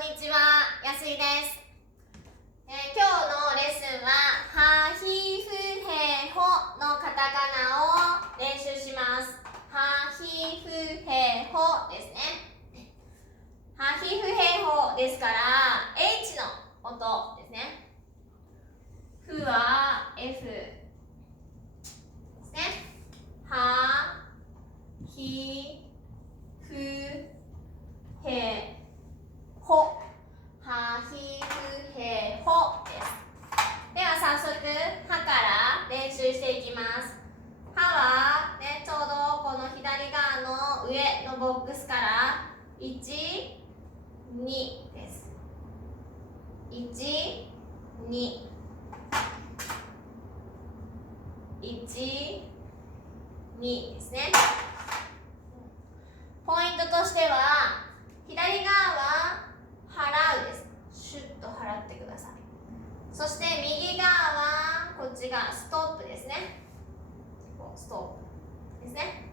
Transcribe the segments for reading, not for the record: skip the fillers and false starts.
にちは、やすいです。今日のレッスンは、はひふへほのカタカナを練習します。はひふへほですね。はひふへほですから、H の音ですね。ふは F ですね。は、ひ、ふ、へ、ほ。はひふへほです。では早速、はから練習していきます。はは、ね、ちょうどこの左側の上のボックスから1、2です。1、2、1、2ですね。ポイントとしては、左側は払うです。シュッと払ってください。そして右側はこっちがストップですね。ストップですね。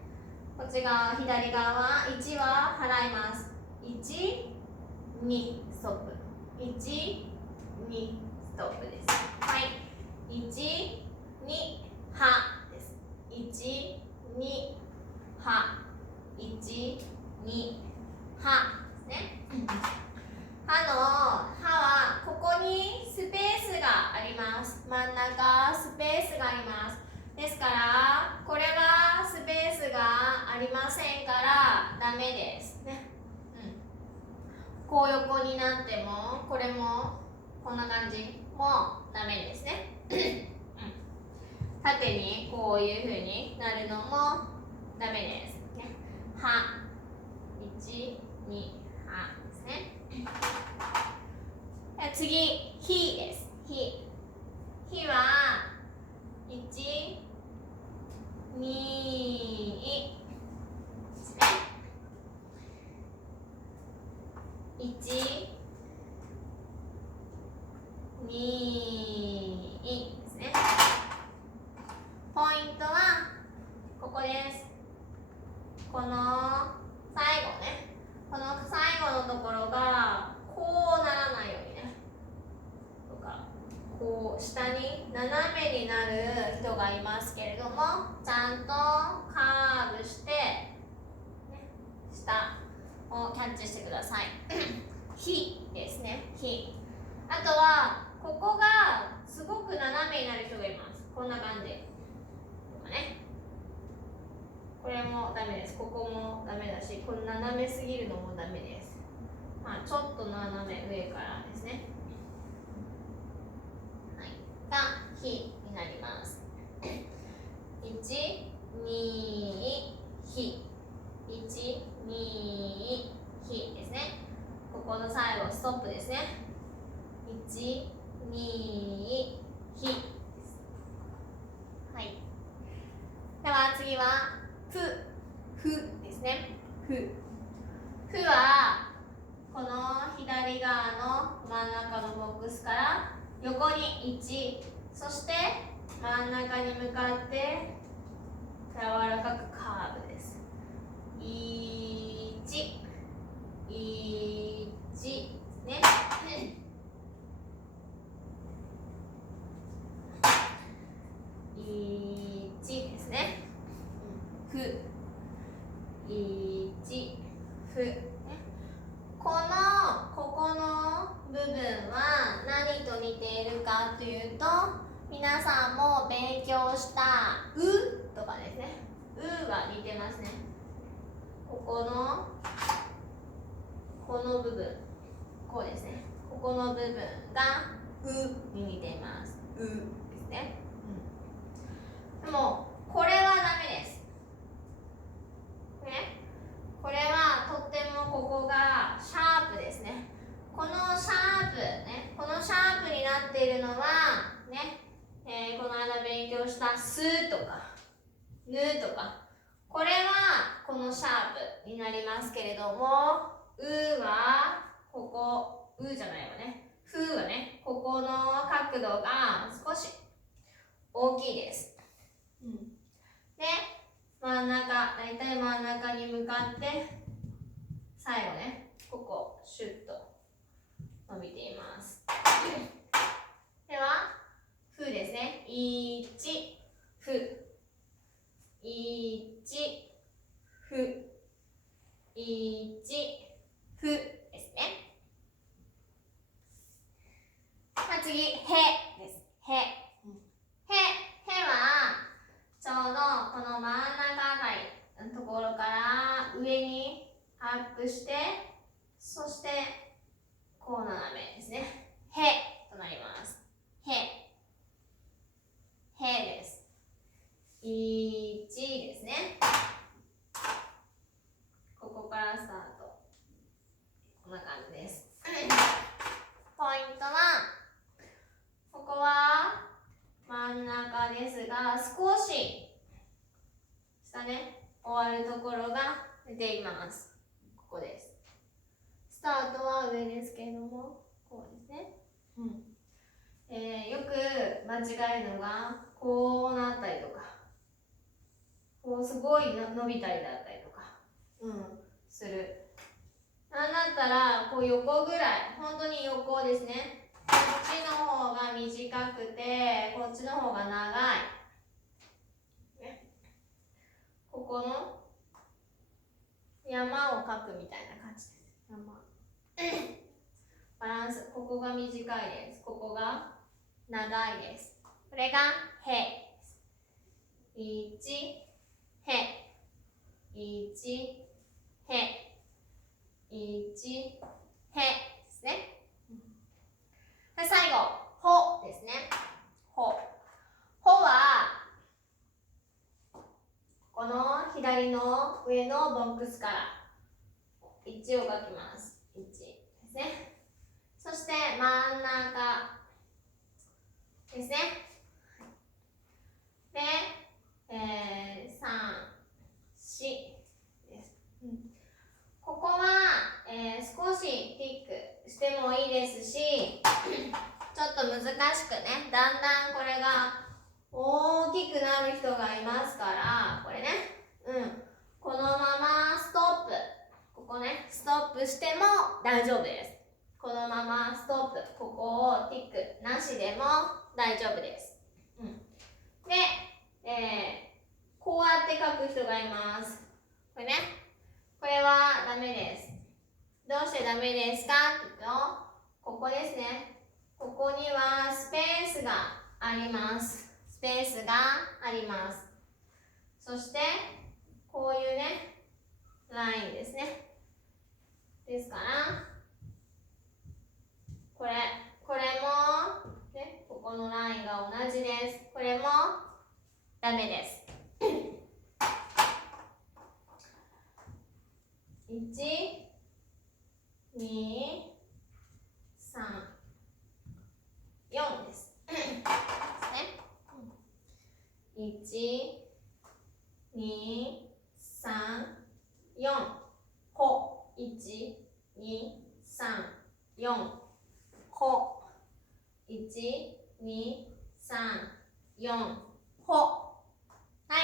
こっち側、左側は1は払います。1、2、ストップ。1、2、ストップです。はい。1、2、はです。1、2、は。1、2、はですね。はのははここにスペースがあります。真ん中スペースがあります。ですからこれはスペースがありませんからダメですね。こう横になってもこれもこんな感じもダメですね。縦にこういう風になるのもダメです。は1、2、はですね。次、ひです。ひ。ひは、1、2ですね。1、2ですね。ポイントは、ここです。この最後ね。この最後のところが、こうならないようにね。こう下に斜めになる人がいますけれども、ちゃんとカーブして、ね、下をキャッチしてください。ひですね。ひ。あとはここがすごく斜めになる人がいます。こんな感じとかね。これもダメです。ここもダメだし、この斜めすぎるのもダメです。まあ、ちょっと斜め上からですね。がひになります。1、2、ひ。1、2、ひですね。ここの最後、ストップですね。1、2、ひです。はい。では次は、ふですね。ふは、この左側の真ん中のボックスから横に1、そして真ん中に向かって柔らかくカーブです。1、ですね。1ですね。ふ、1、ふ。ここの部分は何と似ているかというと、皆さんも勉強したうとかですね。うが似てますね。この部分、こうですね。ここの部分がうに似ています。うですね。でもこれはダメです。ね。これはとってもここがシャープですね。このシャープね、このシャープになっているのはね、この間勉強したすとかぬとか、これはこのシャープになりますけれども、うはここ、うじゃないわね。ふはね、ここの角度が少し大きいです。で、真ん中、大体真ん中に向かって最後ね、ここシュッと伸びています。では、ふですね。1、ふ。1、ふ。1、ふですね。次、へです。へ。へは、ちょうどこの真ん中あたりのところから上にアップして、そして、こう斜めですね。へとなります。へ。へです。1ですね。ここからスタート。こんな感じです。ポイントは、ここは真ん中ですが、少し下ね、終わるところが出ています。ここです。スタートは上ですけれども、こうですね。よく間違えるのが、こうなったりとか、こうすごい伸びたりだったりとか、する。なんだったら、こう横ぐらい、本当に横ですね。こっちの方が短くて、こっちの方が長い。ね、ここの山を描くみたいな感じです。山。バランス、ここが短いです。ここが長いです。これがへです。1、へ。1、へ。1、へですね。最後、ほですね。ほ。ほは、この左の上のボックスから1を書きます。1ですね。そして真ん中ですね。で、3、4です。ここは、少しピックしてもいいですし、ちょっと難しくね、だんだんこれが大きくなる人がいますから、これね、このままストップ、ここね、ストップしても大丈夫です。このままストップ、ここをティックなしでも大丈夫です。で、こうやって書く人がいます。これね、これはダメです。どうしてダメですかって言うと、ここですね。ここにはスペースがあります。スペースがあります。そして、こういうね、ラインですね。ですから、これも、ね、ここのラインが同じです。これもダメです。1、2、3、4です。1、2、3、4。ほ。1、2、3、4。ほ。1、2、3、4。ほ。はい。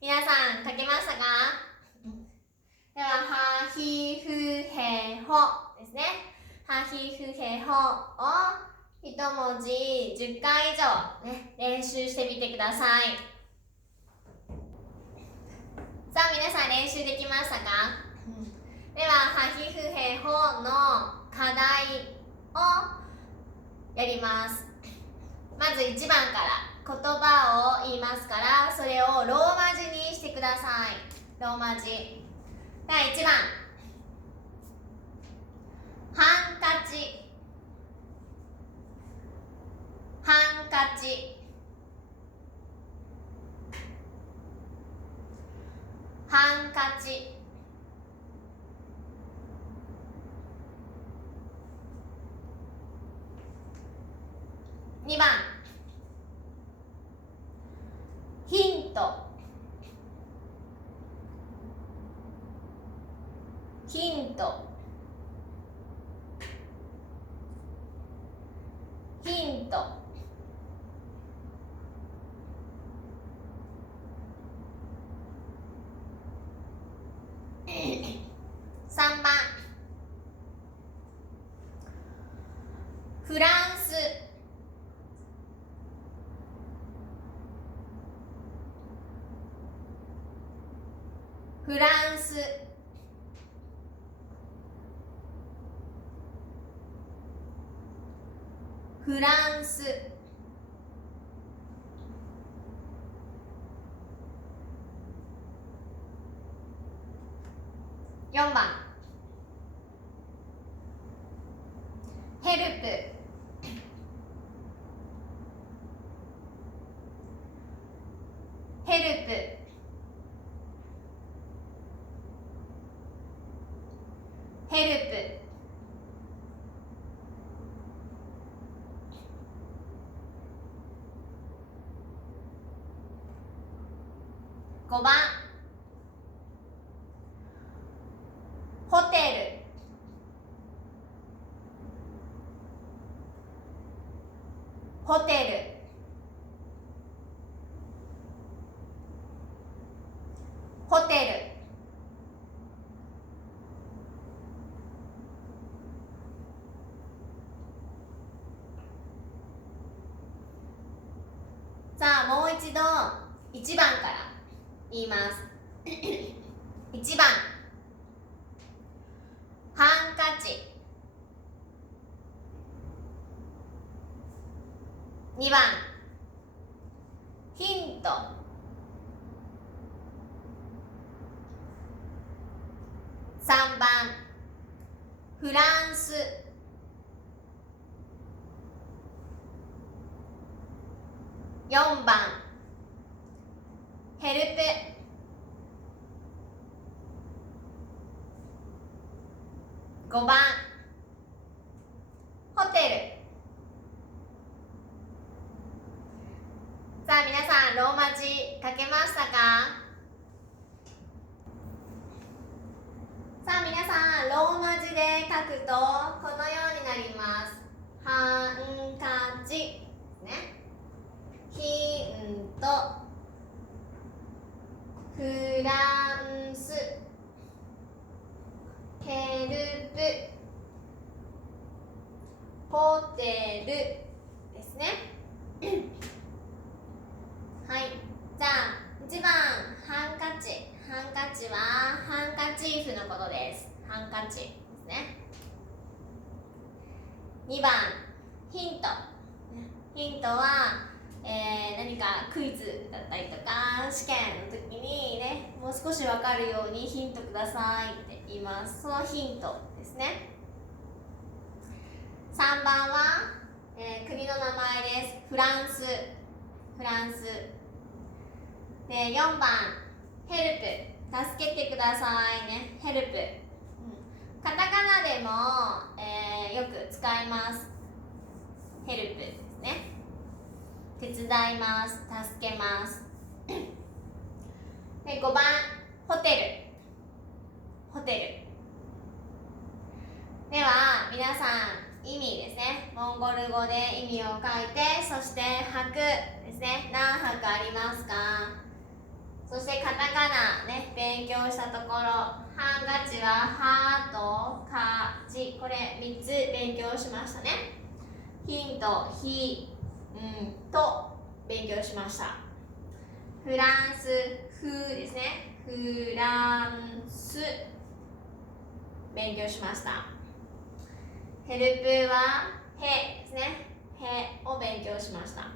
皆さん書けましたか？では、はひふへほですね。はひふへほを一文字10回以上、ね、練習してみてください。さあ、皆さん練習できましたか？では、はひふへほの課題をやります。まず1番から言葉を言いますから、それをローマ字にしてください。ローマ字。第1番。ハンカチ。ハンカチ。ハンカチ。2番。ヒント。ヒント。ヒント。3番。フランス、フランス、フランス、4番ヘルプ、ヘルプ、ヘルプ、5番ホテル、ホテル、ホテル、さあもう一度1番から言います1番ハンカチ、2番ヒント、3番フランス、4番ヘルプ、5番ホテル。さあ皆さんローマ字書けましたか？さあ皆さんローマ字で書くとこのようになります。ハンカチですね。ヒント、フランス、ヘルプ、ホテルですねはい、じゃあ1番ハンカチ、ハンカチはハンカチーフのことです。ハンカチですね。2番ヒント、ヒントは、何かクイズだったりとか試験の時にね、もう少し分かるようにヒントくださいって言います。そのヒントですね。3番は、国の名前です。フランス、フランスで、4番ヘルプ、助けてくださいね。ヘルプ、カタカナでも、よく使います。ヘルプですね。手伝います、助けますで、5番ホテル、ホテルでは皆さん意味ですね、モンゴル語で意味を書いて、そして拍ですね、何拍ありますか。そしてカタカナね、勉強したところ、ハンカチはハとカチ、これ3つ勉強しましたね。ヒント、ヒ、と勉強しました。フランス、フですね、フランス勉強しました。ヘルプはヘですね、ヘを勉強しました。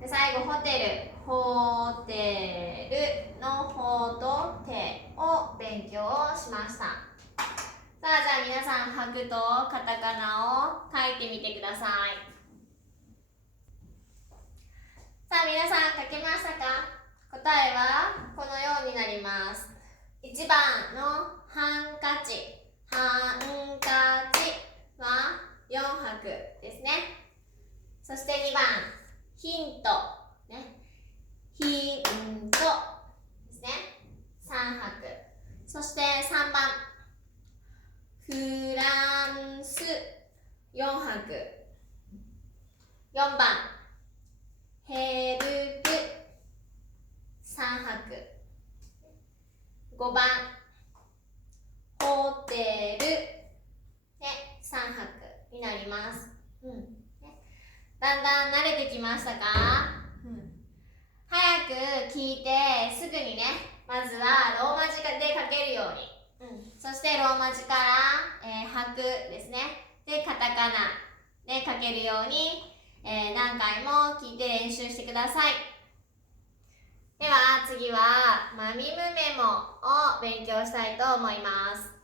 で、最後ホテル、ホテルのホとテを勉強しました。さあ、じゃあ皆さん拍とカタカナを書いてみてください。さあ皆さん書けましたか？答えはこのようになります。1番のハンカチ、ハンカチは4拍ですね。そして2番ヒント、ね、ヒントですね、3拍。そして3番フランス、4拍。4番ヘルプ、3拍。5番ホテルで3拍になります。だんだん慣れてきましたか？早く聞いてすぐにね、まずはローマ字で書けるように、そしてローマ字から、拍ですね、でカタカナで書けるように、何回も聞いて練習してください。では次はマミムメモを勉強したいと思います。